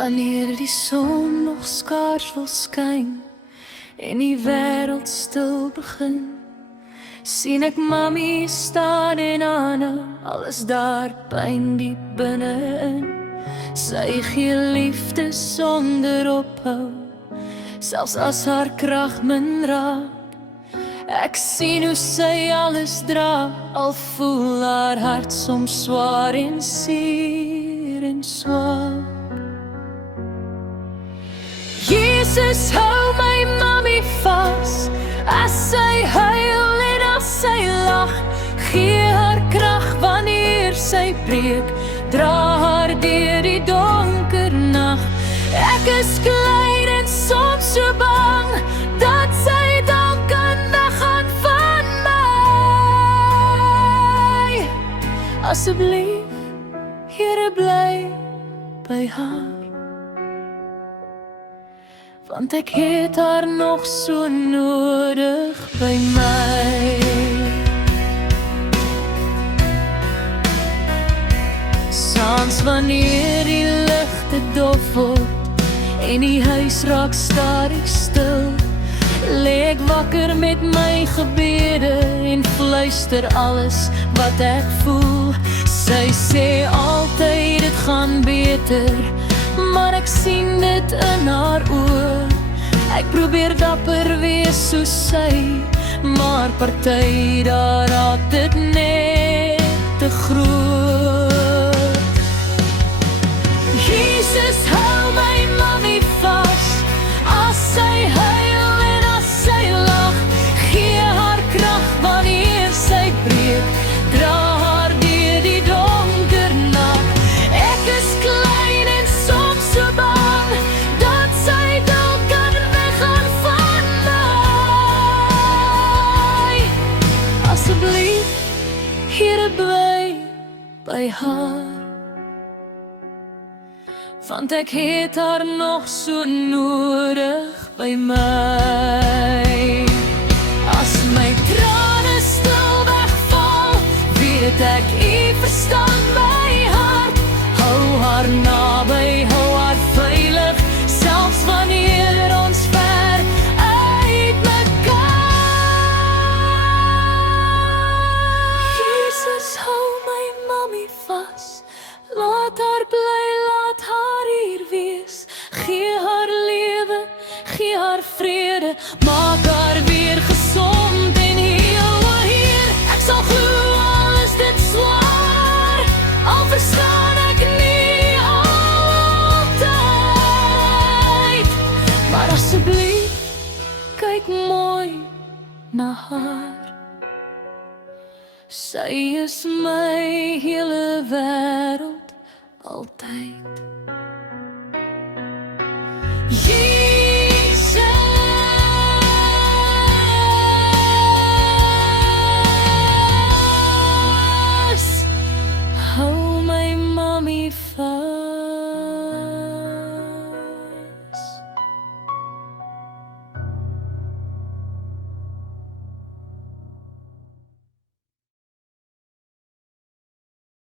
Wanneer die son nog skaars wil skyn en die wêreld stil begin, sien ek mami staan en Anna, alles daar pyn diep binne-in. Sy gee liefde sonder ophou, selfs as haar krag min raak. Ek sien hoe sy alles dra, al voel haar hart soms swaar en seer en swak. Jesus hou my mami vas, as sy huil en as sy lag. Gee haar krag wanneer sy breek, dra haar deur die donker nag. Ek is klein en soms so bang, dat sy dalk kan weggaan van my. Asseblief, Here, bly by haar, want ek het haar nog so nodig by my. Saans wanneer die ligte dof word en die huis raak stadig stil, lê ek wakker met my gebede en fluister alles wat ek voel. Sy sê altyd dit gaan beter, maar ek sien dit in haar oë. Ek probeer dapper wees soos sy, maar party daar raak dit net te groot. Jesus hou my mami vas, as sy huil en as sy lag. Gee haar krag wanneer sy breek, dra haar deur die donker nag. Ek is klein en soms so bang, dat sy dalk kan weggaan van my. Asseblief, Here, bly by haar, want ek het haar nog so nodig by my. As my trane stil wegval, weet ek U verstaan my hart. Hou haar naby, hou haar veilig, selfs wanneer ons ver uit mekaar. Jesus, hou my mami vas, laat haar bly, laat haar hier wees. Gee haar lewe, gee haar vrede, maak haar weer gesond en heel, o Heer. Ek sal glo al is dit swaar, al verstaan ek nie altyd, maar asseblief, kyk mooi na haar. Sy is my hele wêreld altyd.